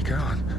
Okay, get on.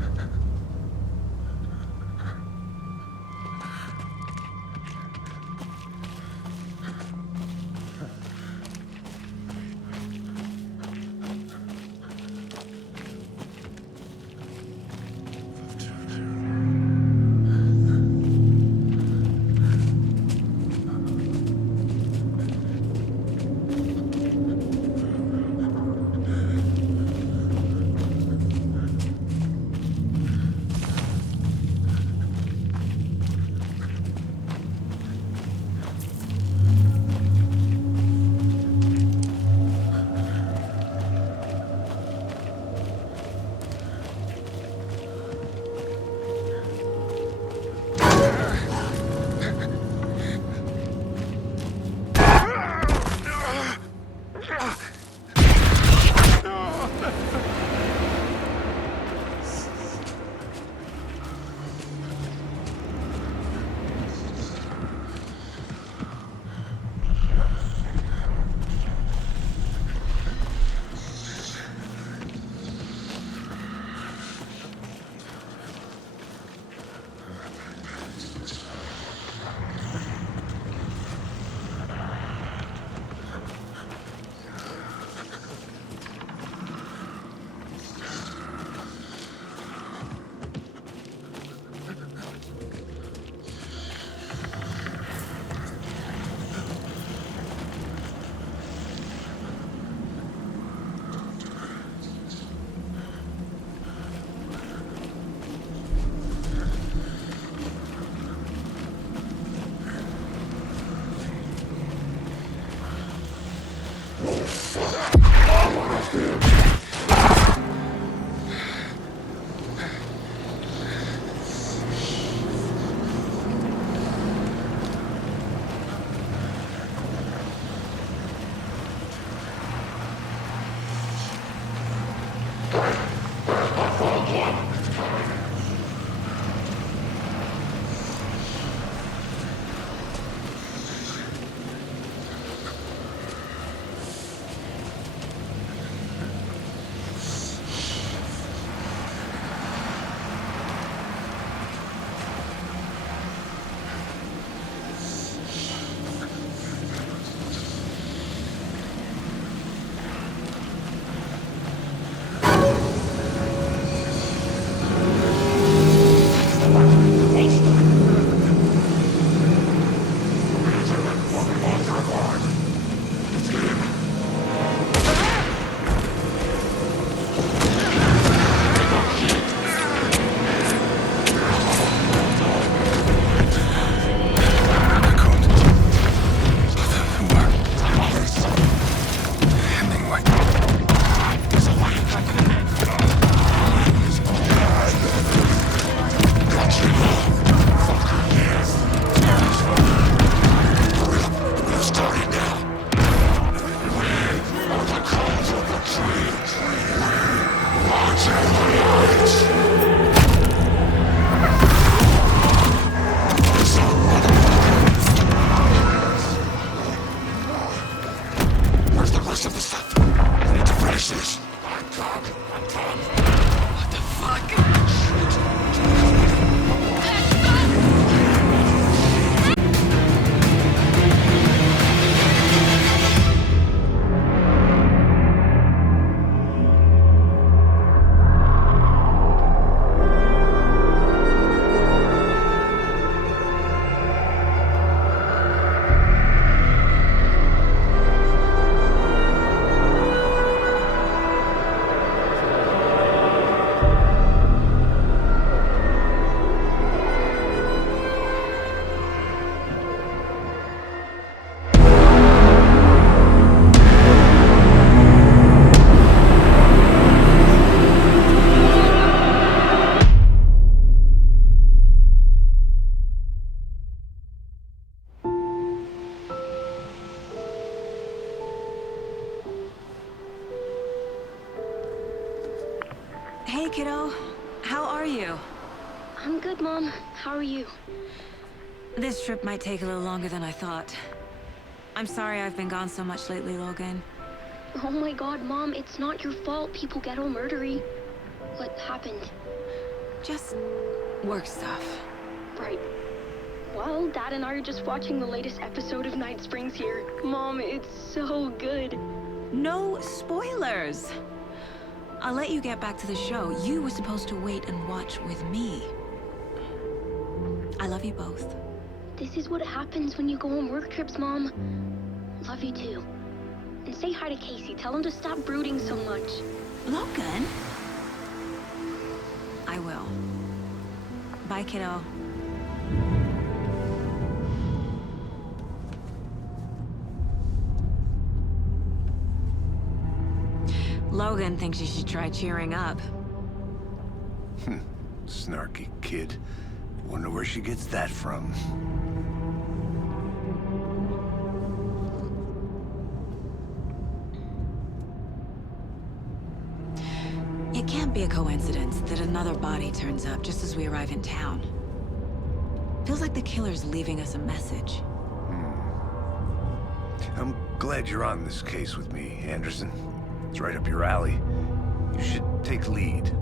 Hey, kiddo. How are you? I'm good, Mom. How are you? This trip might take a little longer than I thought. I'm sorry I've been gone so much lately, Logan. Oh my god, Mom, it's not your fault people get all murdery. What happened? Just work stuff. Right. Well, Dad and I are just watching the latest episode of Night Springs here. Mom, it's so good. No spoilers! I'll let you get back to the show. You were supposed to wait and watch with me. I love you both. This is what happens when you go on work trips, Mom. Love you too. And say hi to Casey. Tell him to stop brooding so much. Logan? I will. Bye, kiddo. Logan thinks you should try cheering up. Snarky kid. Wonder where she gets that from. It can't be a coincidence that another body turns up just as we arrive in town. Feels like the killer's leaving us a message. I'm glad you're on this case with me, Anderson. It's right up your alley. You should take lead.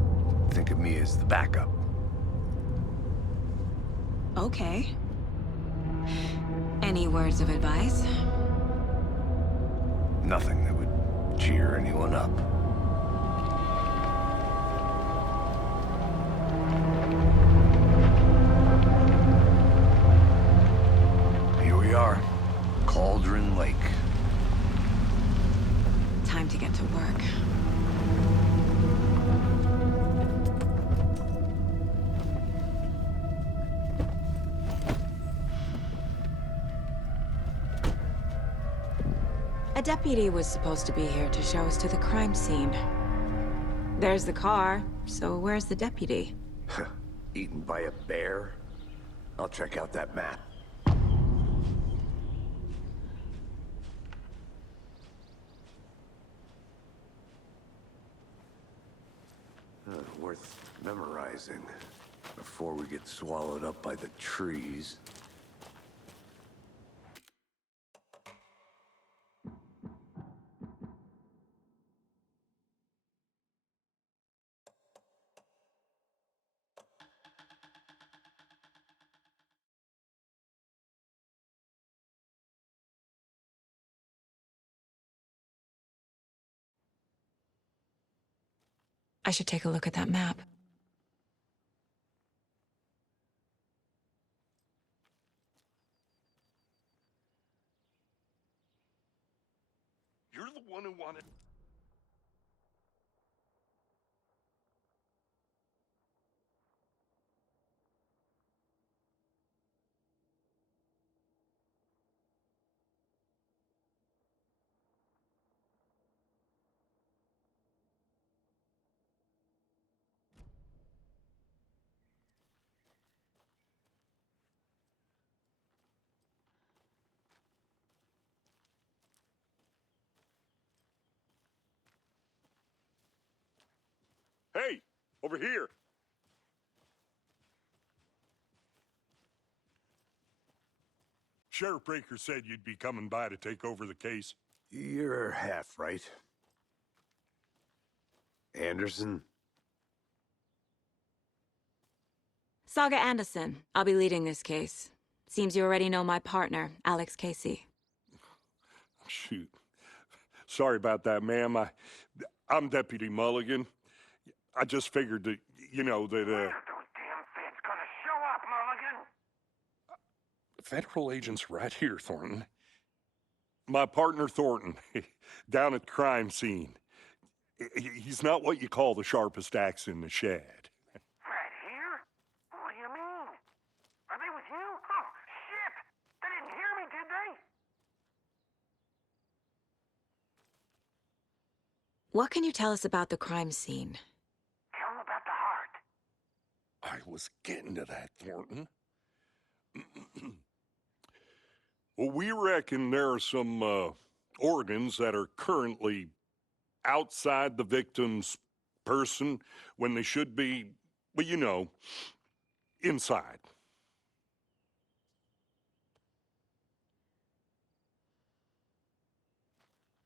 Think of me as the backup. Okay. Any words of advice? Nothing that would cheer anyone up. Here we are. Cauldron Lake. Time to get to work. A deputy was supposed to be here to show us to the crime scene. There's the car, so where's the deputy? Eaten by a bear? I'll check out that map. Worth memorizing before we get swallowed up by the trees. I should take a look at that map. You're the one who wanted... Hey, over here. Sheriff Breaker said you'd be coming by to take over the case. You're half right. Anderson? Saga Anderson. I'll be leading this case. Seems you already know my partner, Alex Casey. Shoot. Sorry about that, ma'am. I'm Deputy Mulligan. I just figured that, you know, that, When are those damn feds gonna show up, Mulligan? Federal agent's right here, Thornton. My partner, Thornton, down at the crime scene. He's not what you call the sharpest axe in the shed. Right here? What do you mean? Are they with you? Oh, shit! They didn't hear me, did they? What can you tell us about the crime scene? Tell them about the heart. I was getting to that, Thornton. Well, we reckon there are some organs that are currently outside the victim's person when they should be, well, you know, inside.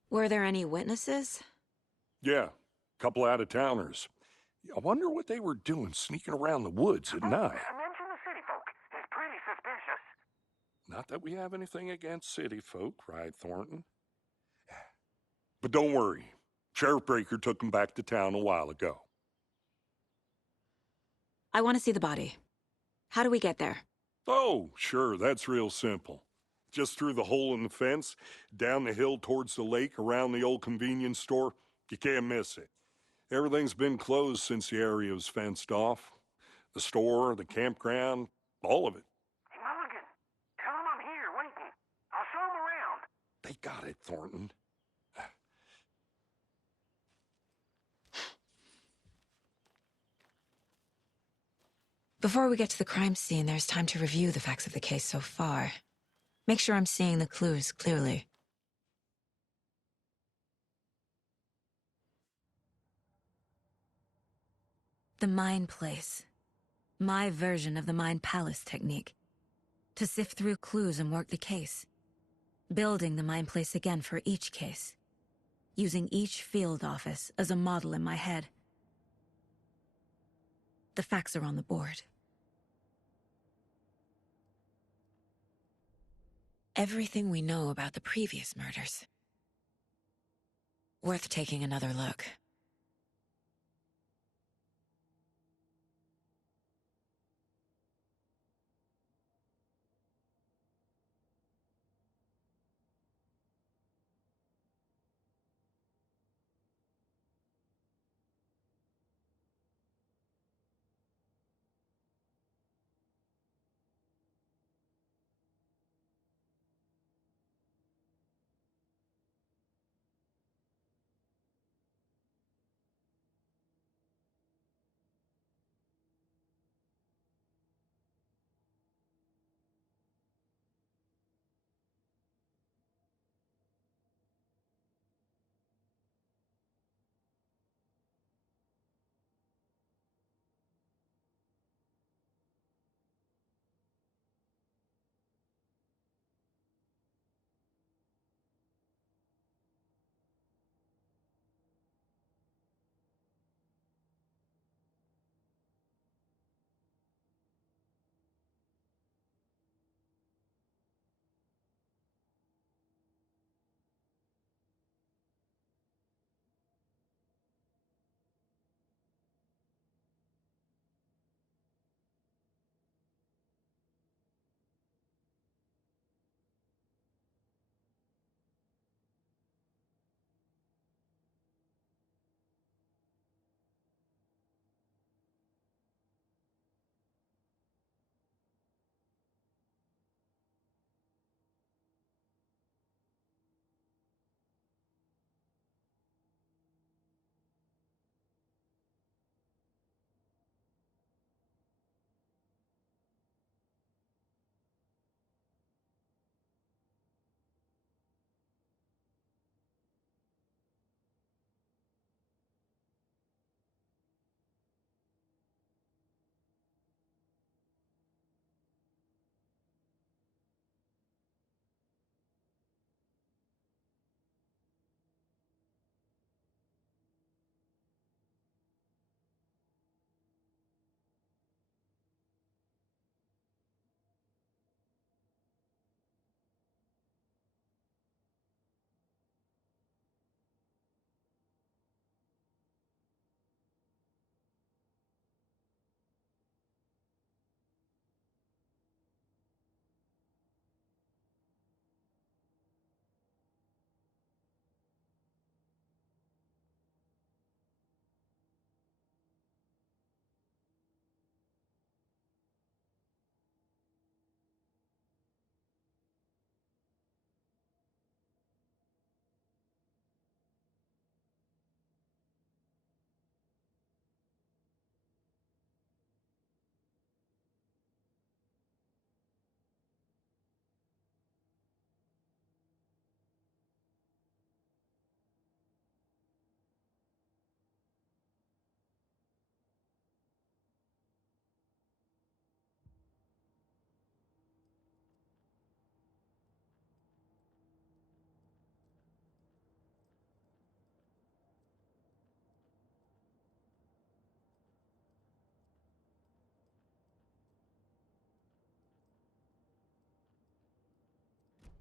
Were there any witnesses? Yeah, couple out-of-towners. I wonder what they were doing sneaking around the woods at night. Mention the city folk. It's pretty suspicious. Not that we have anything against city folk, cried Thornton. But don't worry. Sheriff Breaker took him back to town a while ago. I want to see the body. How do we get there? Oh, sure, that's real simple. Just through the hole in the fence, down the hill towards the lake, around the old convenience store. You can't miss it. Everything's been closed since the area was fenced off. The store, the campground, all of it. Hey, Mulligan, tell him I'm here waiting. I'll show him around. They got it, Thornton. Before we get to the crime scene, there's time to review the facts of the case so far. Make sure I'm seeing the clues clearly. The Mind Place. My version of the Mind Palace technique. To sift through clues and work the case. Building the Mind Place again for each case. Using each field office as a model in my head. The facts are on the board. Everything we know about the previous murders. Worth taking another look.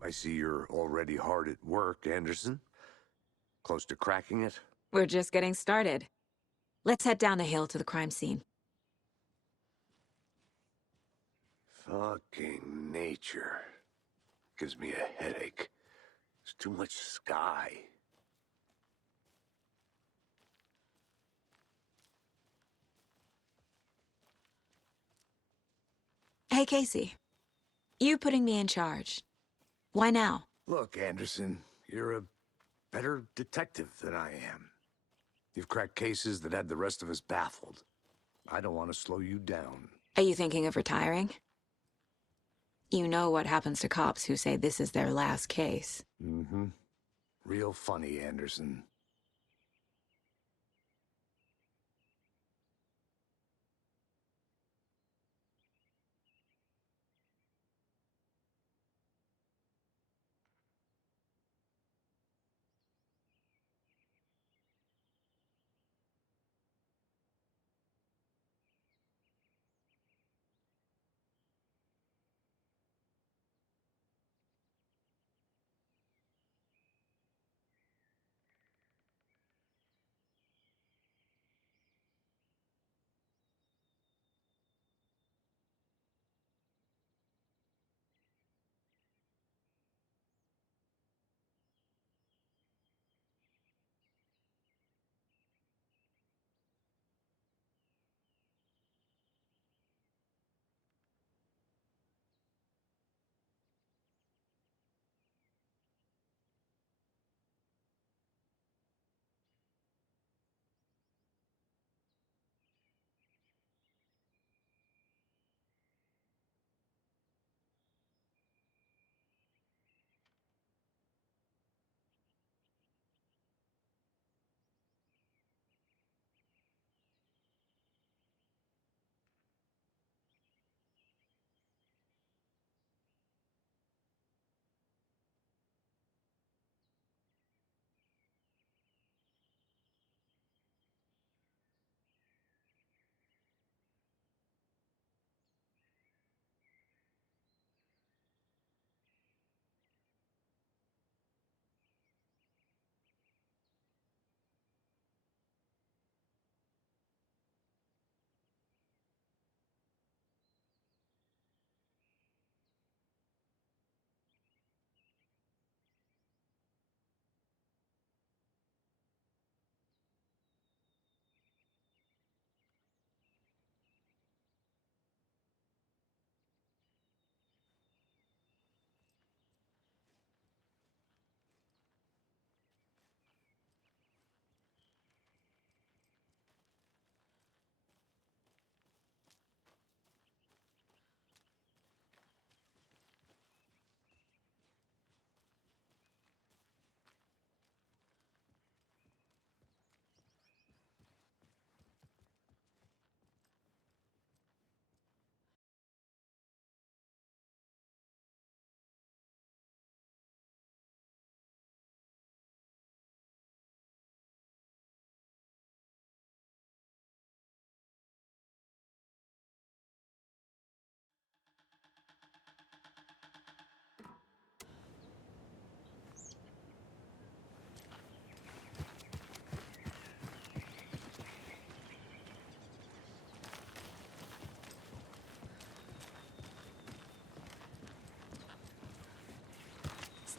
I see you're already hard at work, Anderson. Close to cracking it? We're just getting started. Let's head down the hill to the crime scene. Fucking nature. Gives me a headache. There's too much sky. Hey, Casey. You putting me in charge. Why now? Look, Anderson, you're a better detective than I am. You've cracked cases that had the rest of us baffled. I don't want to slow you down. Are you thinking of retiring? You know what happens to cops who say this is their last case. Mm-hmm. Real funny, Anderson.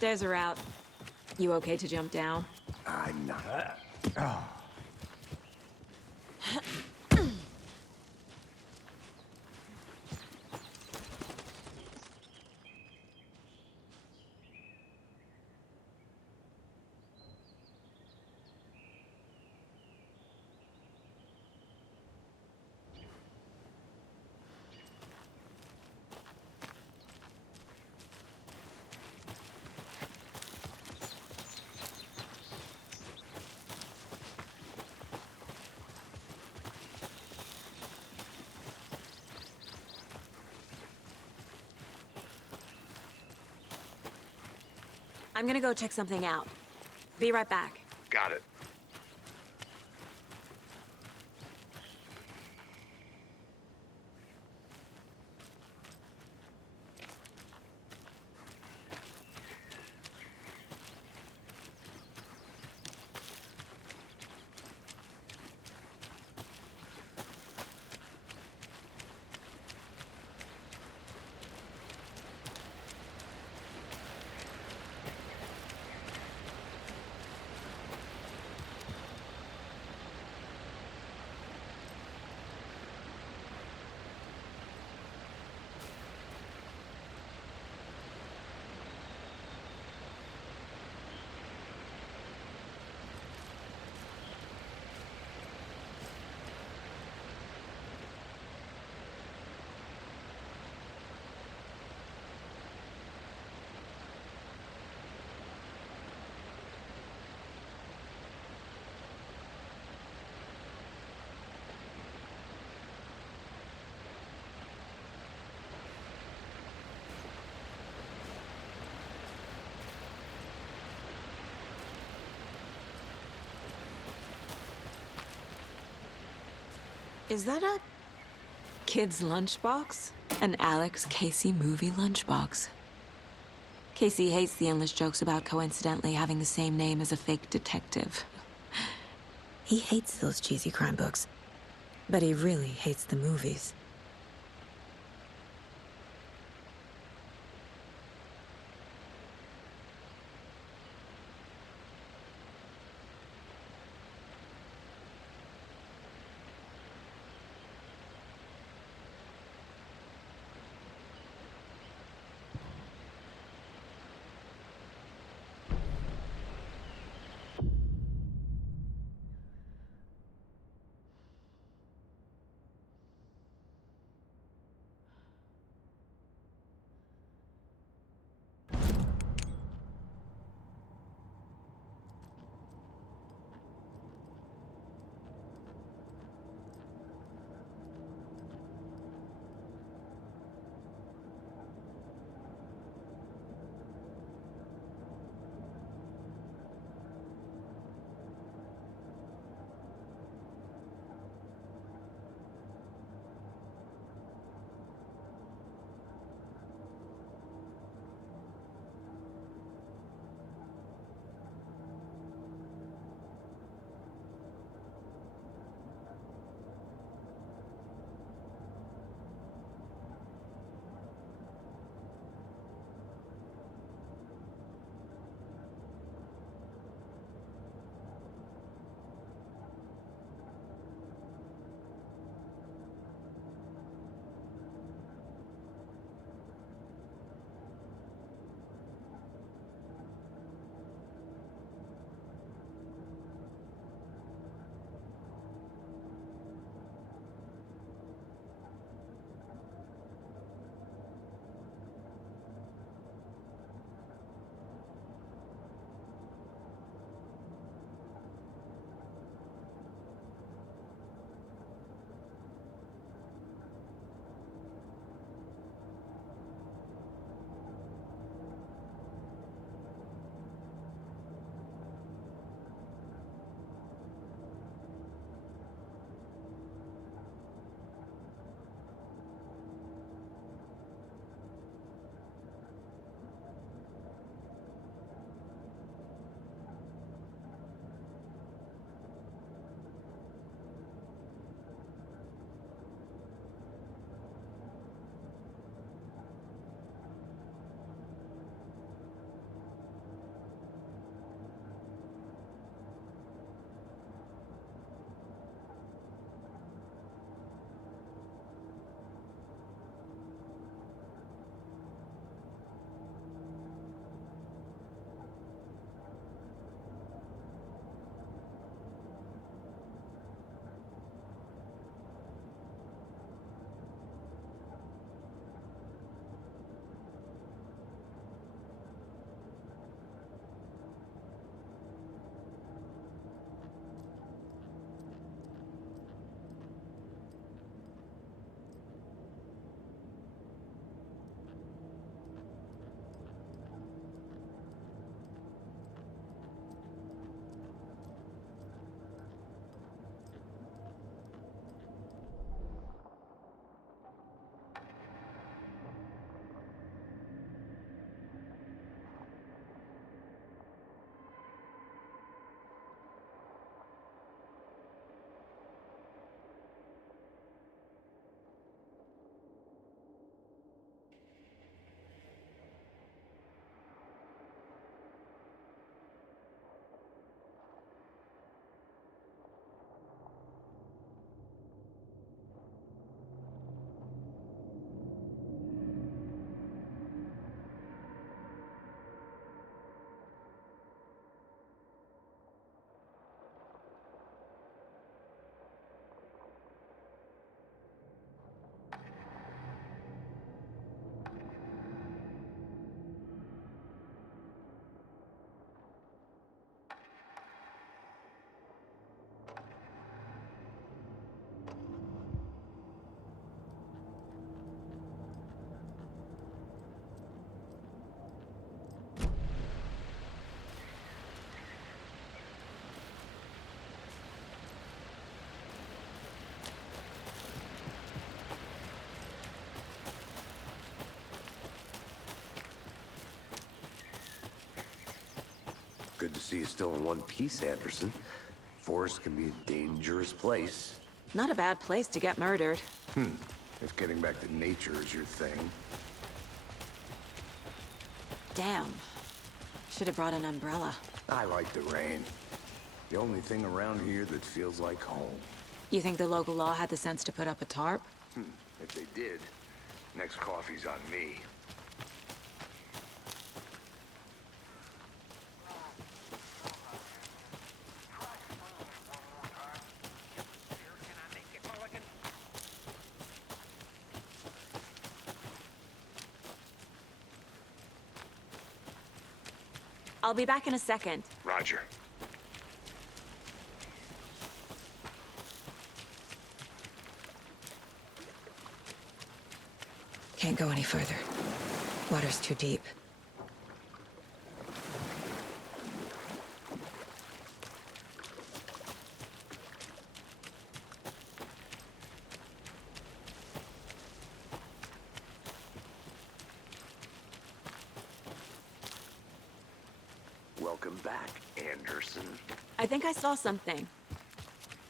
Stairs are out. You okay to jump down? I'm not. I'm gonna go check something out. Be right back. Got it. Is that a kid's lunchbox? An Alex Casey movie lunchbox. Casey hates the endless jokes about coincidentally having the same name as a fake detective. He hates those cheesy crime books, but he really hates the movies. Good to see you still in one piece, Anderson. Forest can be a dangerous place. Not a bad place to get murdered. If getting back to nature is your thing. Damn. Should have brought an umbrella. I like the rain. The only thing around here that feels like home. You think the local law had the sense to put up a tarp? If they did, next coffee's on me. I'll be back in a second. Roger. Can't go any further. Water's too deep. Welcome back, Anderson. I think I saw something.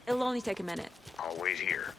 It'll only take a minute. Always here.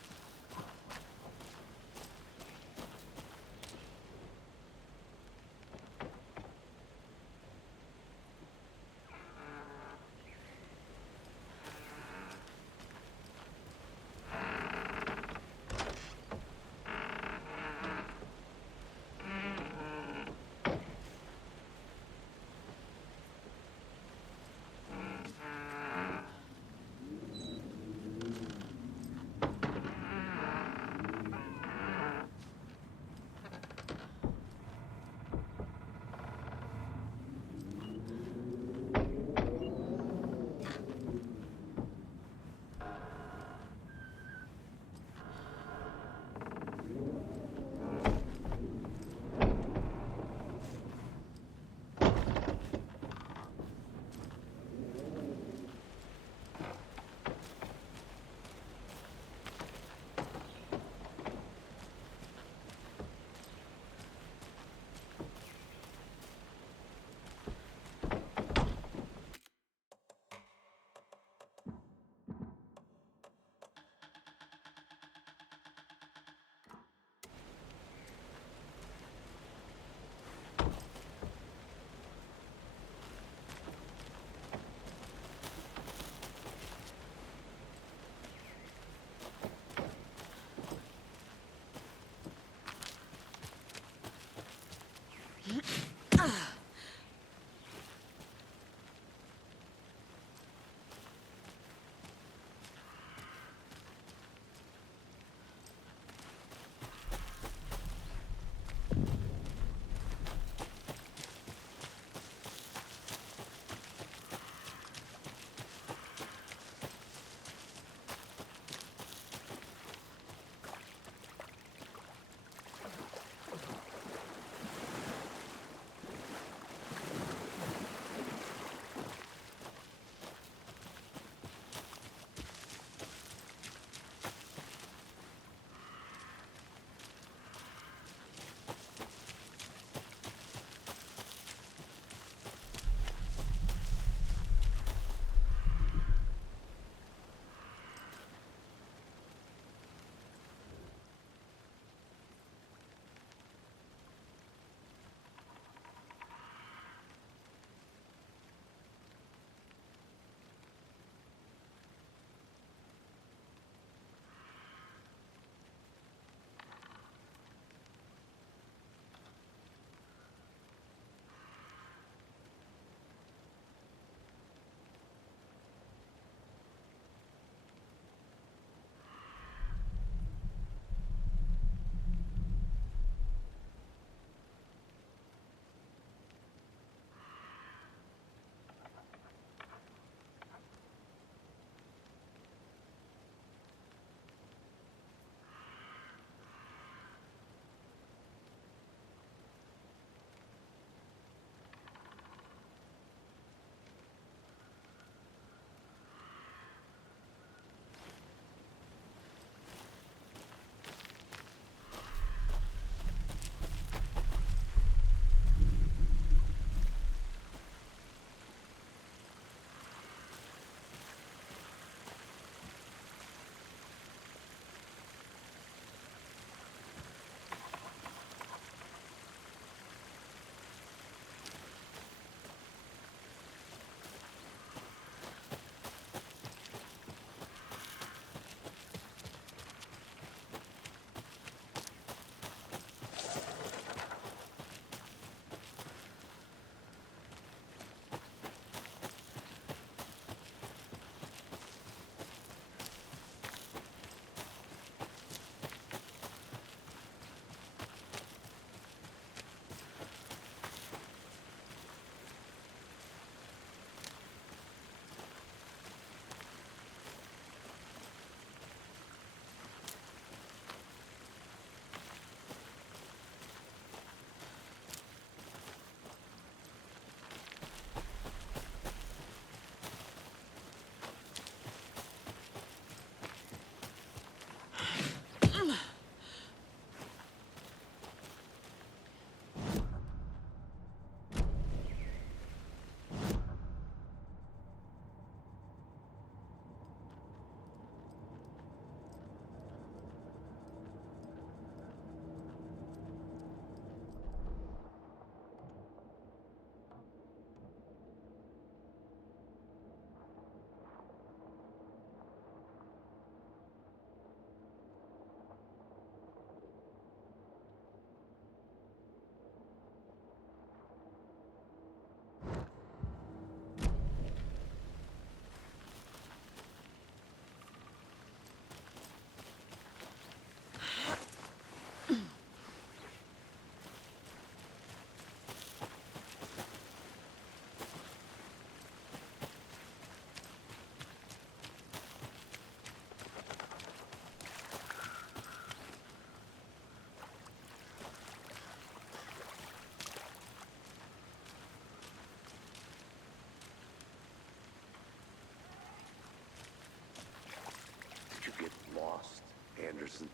Anderson.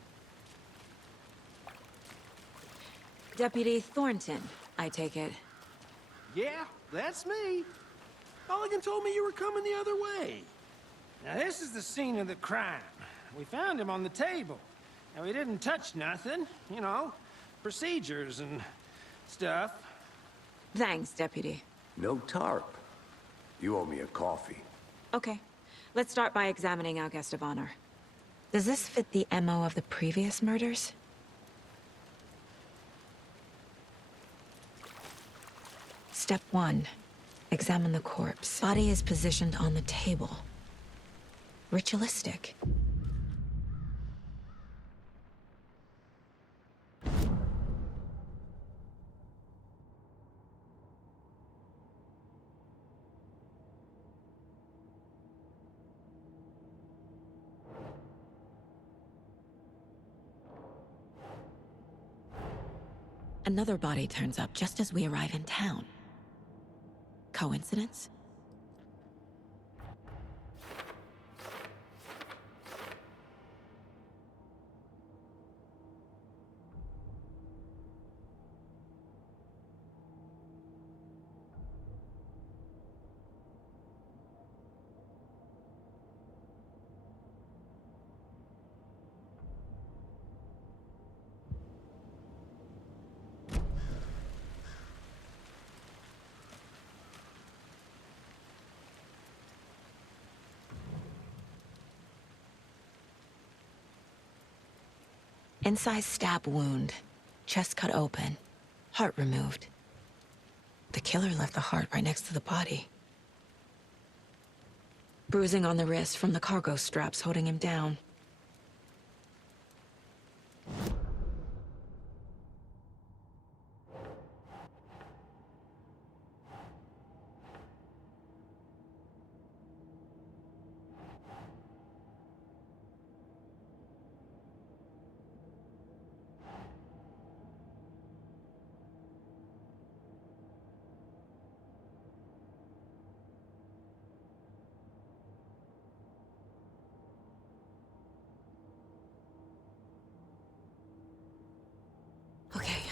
Deputy Thornton, I take it. Yeah, that's me. Mulligan told me you were coming the other way. Now, this is the scene of the crime. We found him on the table. Now, we didn't touch nothing, you know, procedures and stuff. Thanks, Deputy. No tarp. You owe me a coffee. Okay, let's start by examining our guest of honor. Does this fit the MO of the previous murders? Step 1. Examine the corpse. Body is positioned on the table. Ritualistic. Another body turns up just as we arrive in town. Coincidence? Incised stab wound. Chest cut open. Heart removed. The killer left the heart right next to the body. Bruising on the wrist from the cargo straps holding him down.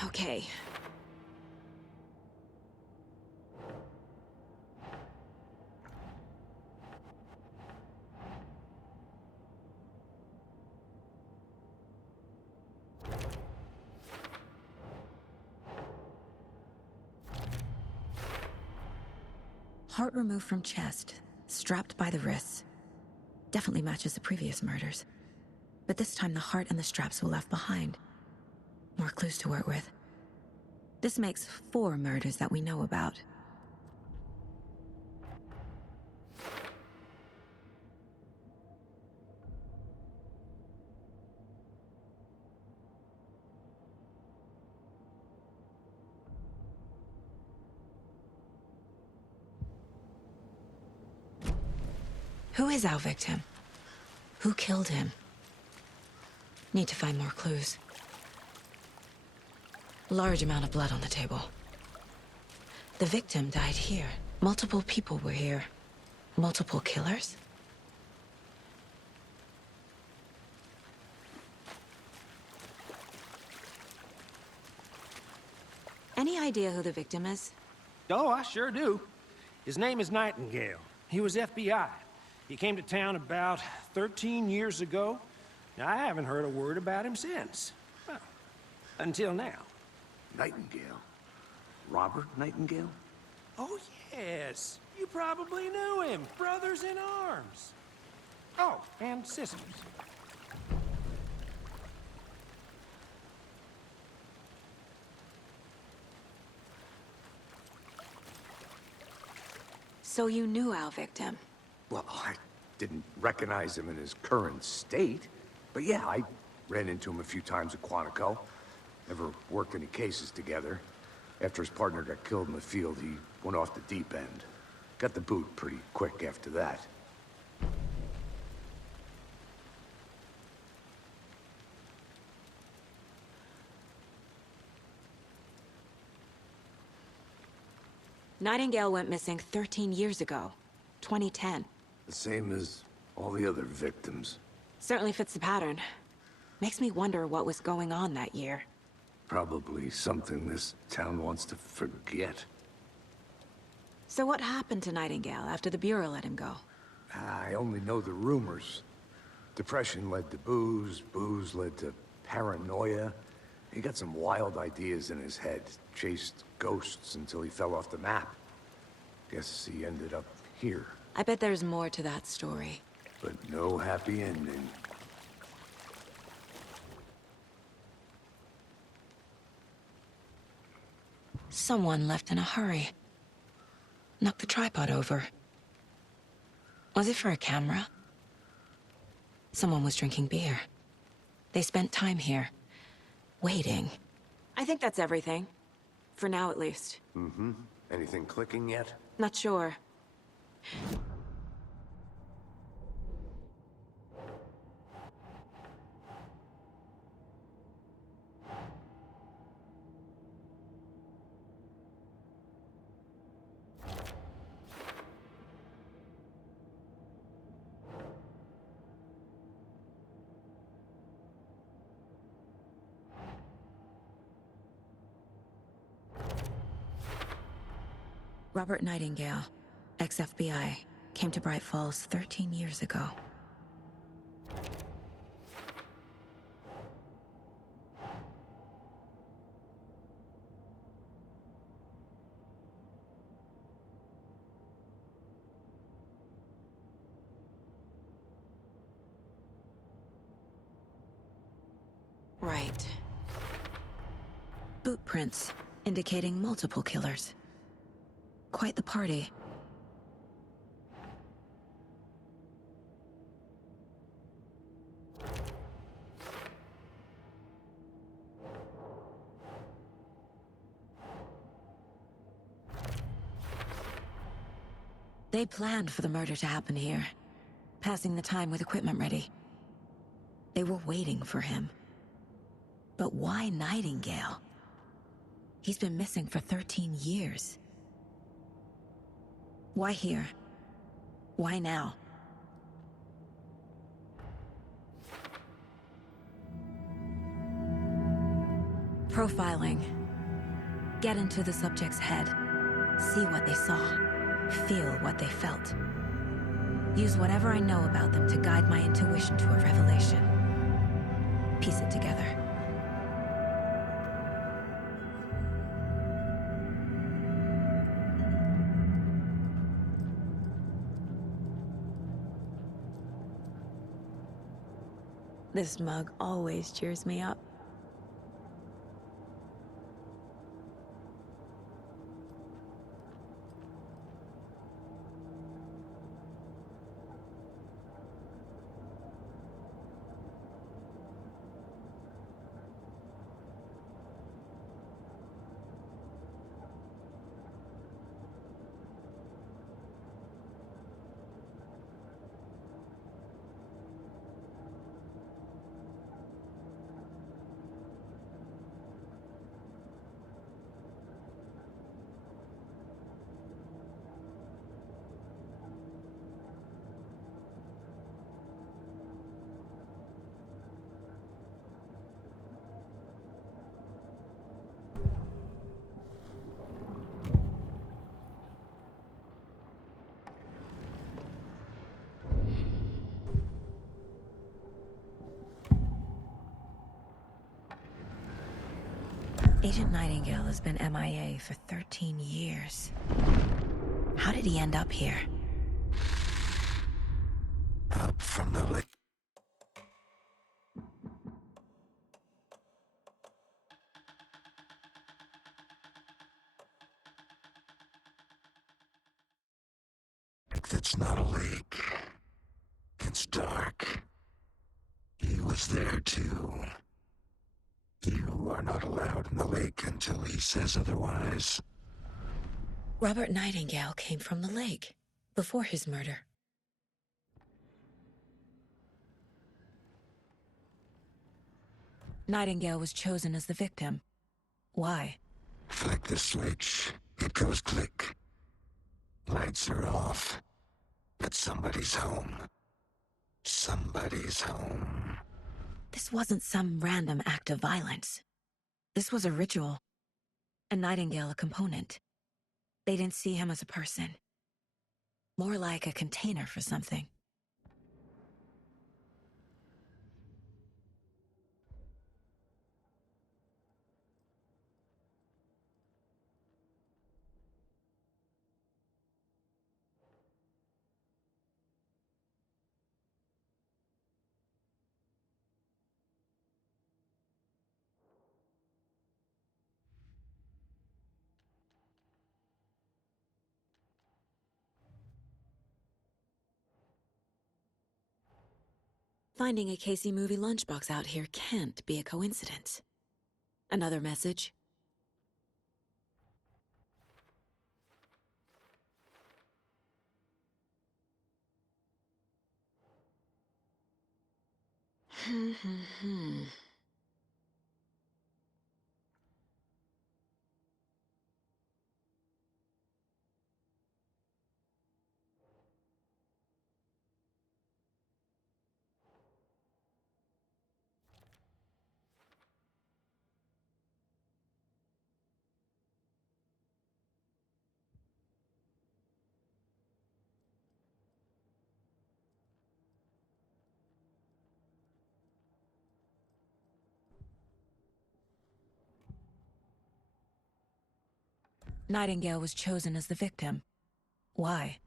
Okay. Heart removed from chest, strapped by the wrists. Definitely matches the previous murders. But this time the heart and the straps were left behind. More clues to work with. This makes 4 murders that we know about. Who is our victim? Who killed him? Need to find more clues. Large amount of blood on the table. The victim died here. Multiple people were here. Multiple killers? Any idea who the victim is? Oh, I sure do. His name is Nightingale. He was FBI. He came to town about 13 years ago. Now, I haven't heard a word about him since. Well, until now. Nightingale? Robert Nightingale? Oh, yes. You probably knew him. Brothers in arms. Oh, and sisters. So you knew our victim? Well, I didn't recognize him in his current state. But yeah, I ran into him a few times at Quantico. Never worked any cases together. After his partner got killed in the field, he went off the deep end. Got the boot pretty quick after that. Nightingale went missing 13 years ago. 2010. The same as all the other victims. Certainly fits the pattern. Makes me wonder what was going on that year. Probably something this town wants to forget. So what happened to Nightingale after the Bureau let him go? I only know the rumors. Depression led to booze, booze led to paranoia. He got some wild ideas in his head, chased ghosts until he fell off the map. Guess he ended up here, I bet there's more to that story. but no happy ending. Someone left in a hurry. Knocked the tripod over. Was it for a camera? Someone was drinking beer. They spent time here, waiting. I think that's everything. For now, at least. Mm-hmm. Anything clicking yet? Not sure. Robert Nightingale, ex-FBI, came to Bright Falls 13 years ago. Right. Boot prints, indicating multiple killers. Quite the party. They planned for the murder to happen here, passing the time with equipment ready. They were waiting for him. But why Nightingale? He's been missing for 13 years. Why here? Why now? Profiling. Get into the subject's head. See what they saw. Feel what they felt. Use whatever I know about them to guide my intuition to a revelation. Piece it together. This mug always cheers me up. Agent Nightingale has been MIA for 13 years. How did he end up here? Up from the lake. That's not a lake. It's dark. He was there too. You are not allowed in the lake until he says otherwise. Robert Nightingale came from the lake, before his murder. Nightingale was chosen as the victim. Why? Flick the switch. It goes click. Lights are off. But somebody's home. Somebody's home. This This wasn't some random act of violence. This was a ritual. And Nightingale a component. They didn't see him as a person. More like a container for something. Finding a Casey movie lunchbox out here can't be a coincidence. Another message? Nightingale was chosen as the victim. Why?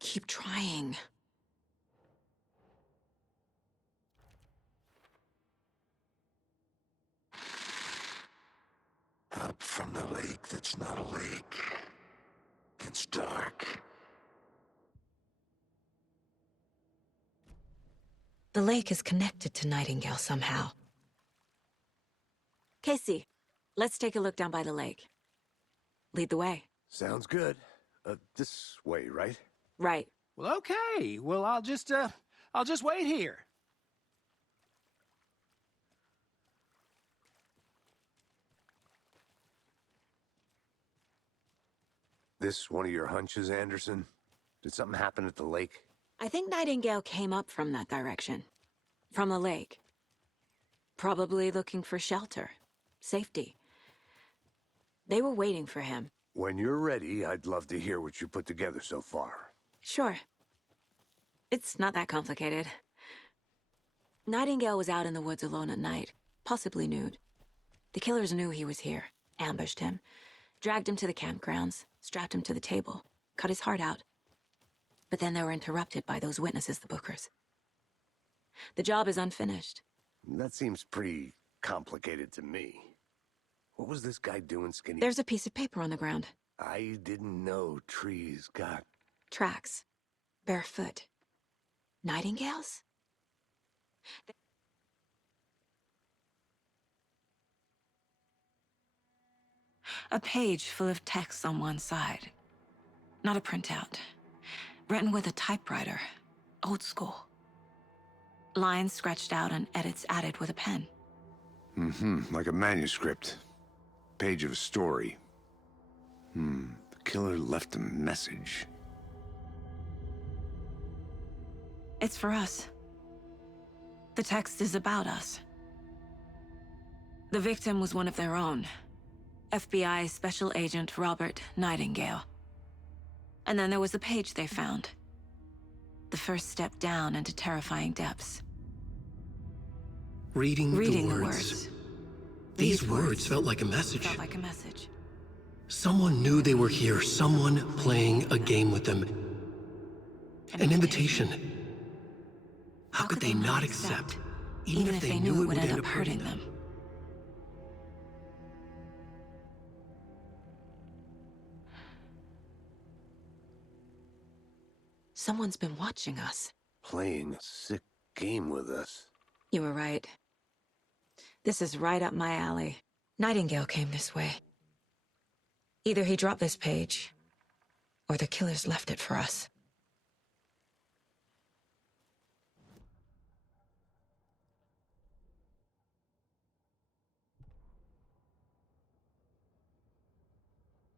Keep trying. Up from the lake that's not a lake. It's dark. The lake is connected to Nightingale somehow. Casey, let's take a look down by the lake. Lead the way. Sounds good. This way, right? Right. Well, okay. Well, I'll just wait here. This one of your hunches, Anderson? Did something happen at the lake? I think Nightingale came up from that direction. From the lake. Probably looking for shelter. Safety. They were waiting for him. When you're ready, I'd love to hear what you put together so far. Sure. It's not that complicated. Nightingale was out in the woods alone at night, possibly nude. The killers knew he was here, ambushed him, dragged him to the campgrounds, strapped him to the table, cut his heart out. But then they were interrupted by those witnesses, the Bookers. The job is unfinished. That seems pretty complicated to me. What was this guy doing, Skinny? There's a piece of paper on the ground. I didn't know trees got... Tracks. Barefoot. Nightingales? A page full of text on one side. Not a printout. Written with a typewriter. Old school. Lines scratched out and edits added with a pen. Like a manuscript. Page of a story. The killer left a message. It's for us. The text is about us. The victim was one of their own. FBI Special Agent Robert Nightingale. And then there was the page they found. The first step down into terrifying depths. Reading the words. words. These words felt like a message. Felt like a message. Someone knew they were here, someone playing a game with them. An invitation. How could they not accept, even if they knew it would end up hurting them? Someone's been watching us. Playing a sick game with us. You were right. This is right up my alley. Nightingale came this way. Either he dropped this page, or the killers left it for us.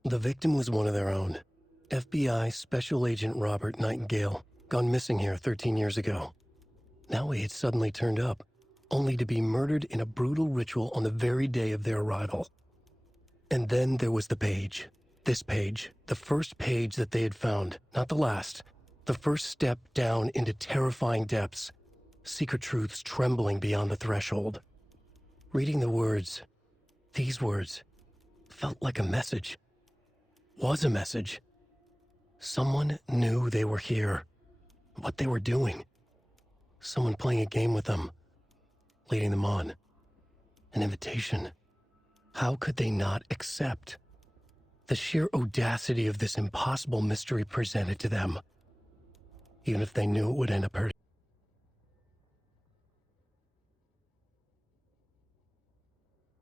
The victim was one of their own. FBI Special Agent Robert Nightingale, gone missing here 13 years ago. Now he had suddenly turned up, only to be murdered in a brutal ritual on the very day of their arrival. And then there was the page. This page, the first page that they had found, not the last. The first step down into terrifying depths, secret truths trembling beyond the threshold. Reading the words, these words, felt like a message. Was a message. Someone knew they were here, what they were doing. Someone playing a game with them, leading them on. An invitation. How could they not accept? The sheer audacity of this impossible mystery presented to them, even if they knew it would end up hurting.